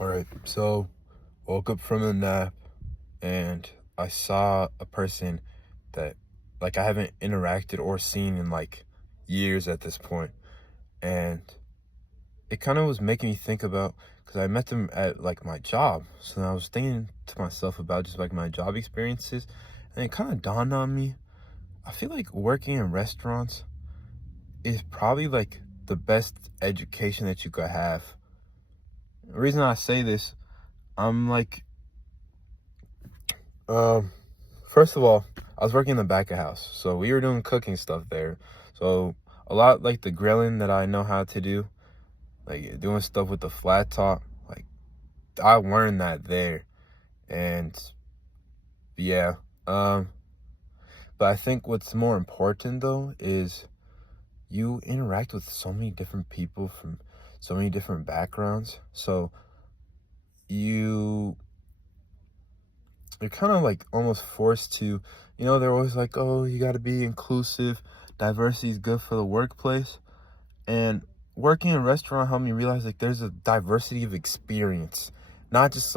Alright, so woke up from a nap and I saw a person that I haven't interacted or seen in years at this point. And it kind of was making me think about, because I met them at my job. So I was thinking to myself about just my job experiences, and it kind of dawned on me. I feel like working in restaurants is probably the best education that you could have. The reason I say this, I'm um, first of all, I was working in the back of house, so we were doing cooking stuff there. So a lot the grilling that I know how to do, doing stuff with the flat top, I learned that there. And yeah, but I think what's more important though is you interact with so many different people from so many different backgrounds. So you're kind of almost forced to, they're always oh, you got to be inclusive. Diversity is good for the workplace. And working in a restaurant helped me realize there's a diversity of experience, not just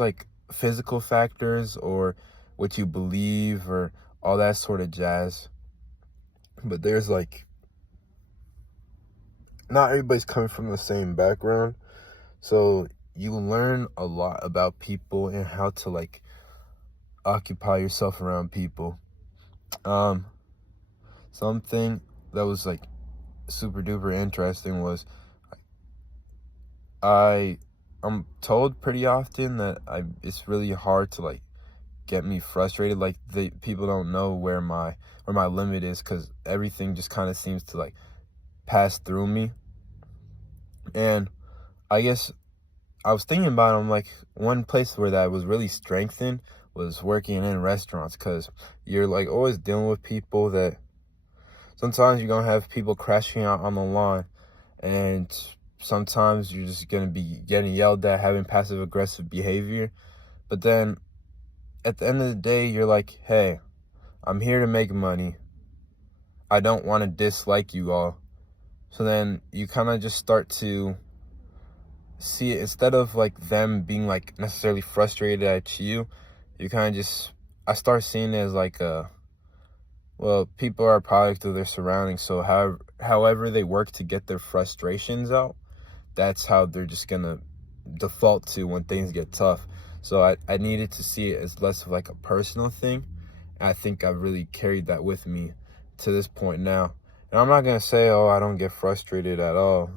physical factors or what you believe or all that sort of jazz. But there's not everybody's coming from the same background. So you learn a lot about people and how to occupy yourself around people. Something that was super duper interesting was I'm told pretty often that it's really hard to get me frustrated. People don't know where my limit is, because everything just kind of seems to pass through me. And I guess I was thinking about it, one place where that was really strengthened was working in restaurants, because you're always dealing with people that sometimes you're gonna have people crashing out on the line, and sometimes you're just gonna be getting yelled at, having passive aggressive behavior. But then at the end of the day, you're hey, I'm here to make money. I don't want to dislike you all. So then you kind of just start to see it, instead of them being necessarily frustrated at you, you kind of just, I start seeing it as well, people are a product of their surroundings. So however they work to get their frustrations out, that's how they're just gonna default to when things get tough. So I needed to see it as less of a personal thing. And I think I've really carried that with me to this point now. And I'm not gonna say, oh, I don't get frustrated at all.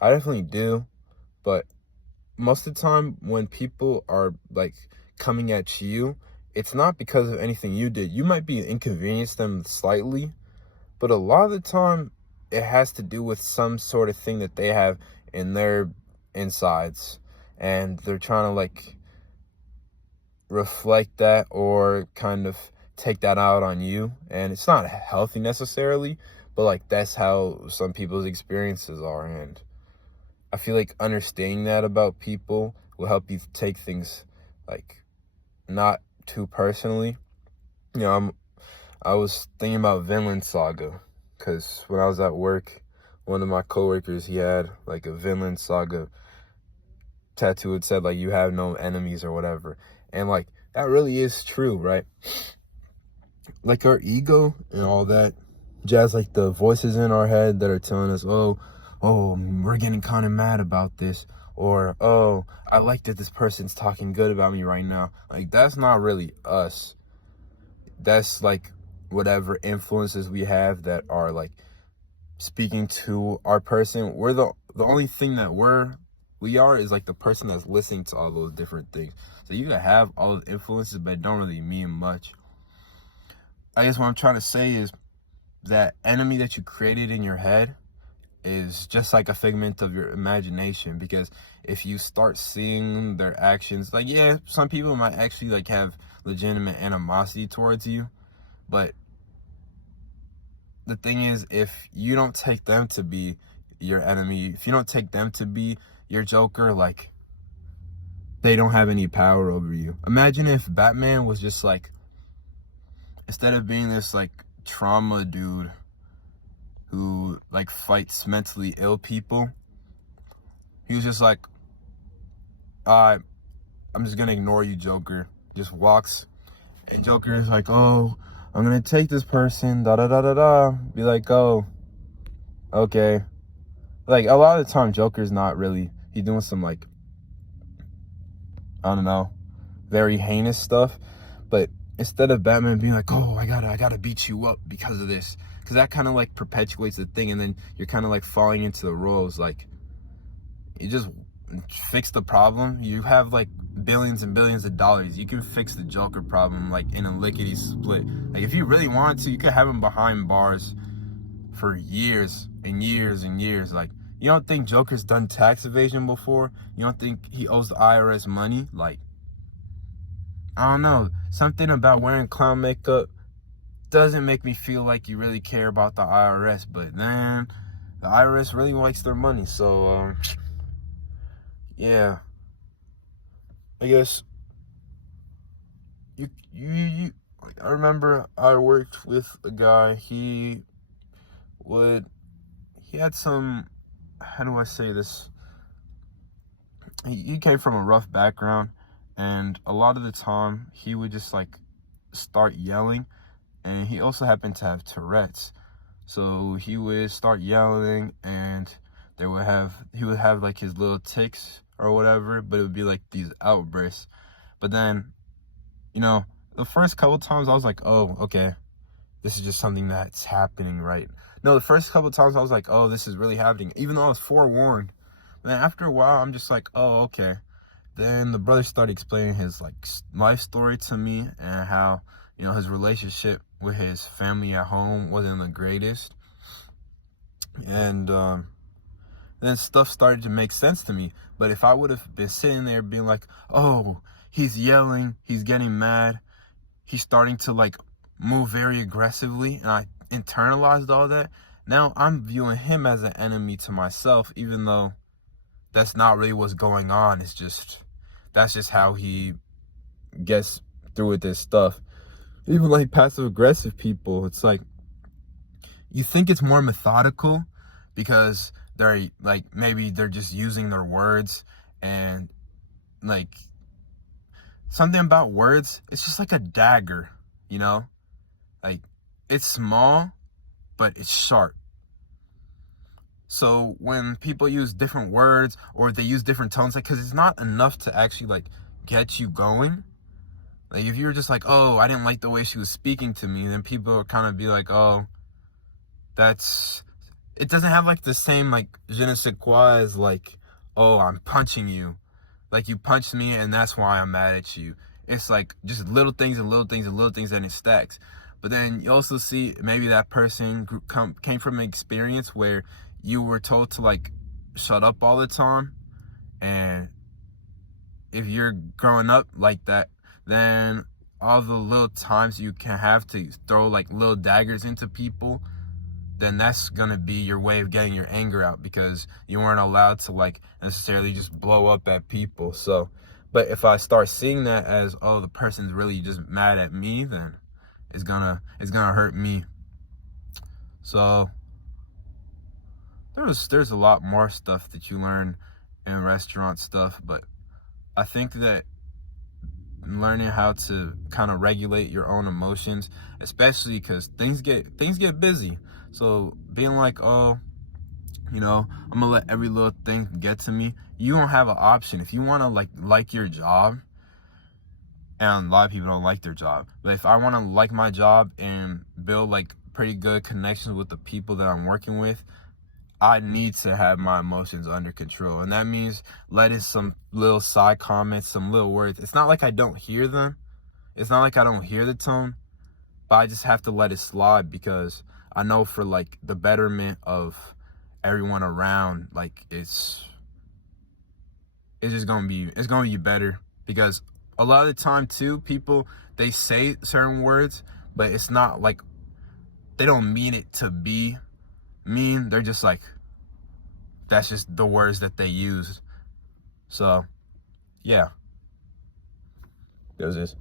I definitely do. But most of the time when people are coming at you, it's not because of anything you did. You might be inconvenience them slightly, but a lot of the time it has to do with some sort of thing that they have in their insides, and they're trying to reflect that or kind of take that out on you. And it's not healthy necessarily, but that's how some people's experiences are. And I feel understanding that about people will help you take things not too personally. I was thinking about Vinland Saga, because when I was at work, one of my coworkers, he had a Vinland Saga tattoo. It said you have no enemies or whatever. And that really is true, right? Our ego and all that jazz, the voices in our head that are telling us, oh, we're getting kind of mad about this, or oh, I like that this person's talking good about me right now. That's not really us. That's whatever influences we have that are speaking to our person. We're the only thing that we are is the person that's listening to all those different things. So you can have all the influences, but it don't really mean much. I guess what I'm trying to say is that enemy that you created in your head is just a figment of your imagination. Because if you start seeing their actions, yeah, some people might actually have legitimate animosity towards you, but the thing is, if you don't take them to be your enemy, if you don't take them to be your Joker, they don't have any power over you. Imagine if Batman was just instead of being this trauma dude who fights mentally ill people, he was just I'm just gonna ignore you, Joker. Just walks, and Joker is like, oh, I'm gonna take this person, da da da da da. Be like, oh, okay. Like, a lot of the time, Joker's not really, he's doing some, like, I don't know, very heinous stuff. But instead of Batman being like, oh, I gotta beat you up because of this, because that kind of like perpetuates the thing, and then you're kind of like falling into the roles. Like, you just fix the problem. You have like billions and billions of dollars. You can fix the Joker problem like in a lickety split. Like, if you really want to, you could have him behind bars for years and years and years. Like, you don't think Joker's done tax evasion before? You don't think he owes the IRS money? Like, I don't know. Something about wearing clown makeup doesn't make me feel like you really care about the IRS. But then the IRS really likes their money. So, yeah. I guess you I remember I worked with a guy. He had some, how do I say this? He came from a rough background, and a lot of the time he would just like start yelling, and he also happened to have Tourette's. So he would start yelling, and he would have like his little tics or whatever, but it would be like these outbursts. But then, the first couple times I was like, oh, okay, this is just something that's happening, right? No, the first couple times I was like, oh, this is really happening, even though I was forewarned. But then after a while, I'm just like, oh, okay. Then the brother started explaining his like life story to me, and how, his relationship with his family at home wasn't the greatest. And then stuff started to make sense to me. But if I would have been sitting there being like, oh, he's yelling, he's getting mad, he's starting to like move very aggressively, and I internalized all that, now I'm viewing him as an enemy to myself, even though that's not really what's going on. That's just how he gets through with this stuff. Even like passive aggressive people, it's like, you think it's more methodical because they're like, maybe they're just using their words, and like, something about words, it's just like a dagger, like, it's small, but it's sharp. So when people use different words, or they use different tones, like, because it's not enough to actually like get you going. Like, if you were just like, oh, I didn't like the way she was speaking to me, then people would kind of be like, oh, it doesn't have like the same like je ne sais quoi as like, oh, I'm punching you, like you punched me and that's why I'm mad at you. It's like just little things and little things and little things, and it stacks. But then you also see maybe that person came from an experience where you were told to like shut up all the time, and if you're growing up like that, then all the little times you can have to throw like little daggers into people, then that's gonna be your way of getting your anger out, because you weren't allowed to like necessarily just blow up at people. So, but if I start seeing that as, oh, the person's really just mad at me, then it's gonna hurt me. So there's a lot more stuff that you learn in restaurant stuff, but I think that learning how to kind of regulate your own emotions, especially because things get busy. So being like, oh, I'm gonna let every little thing get to me. You don't have an option. If you want to like your job, and a lot of people don't like their job, but if I want to like my job and build like pretty good connections with the people that I'm working with, I need to have my emotions under control. And that means letting some little side comments, some little words. It's not like I don't hear them. It's not like I don't hear the tone, but I just have to let it slide, because I know for like the betterment of everyone around, like it's just gonna be better. Because a lot of the time too, people, they say certain words, but it's not like, they don't mean it to be mean. They're just like, that's just the words that they use. So yeah, there's this.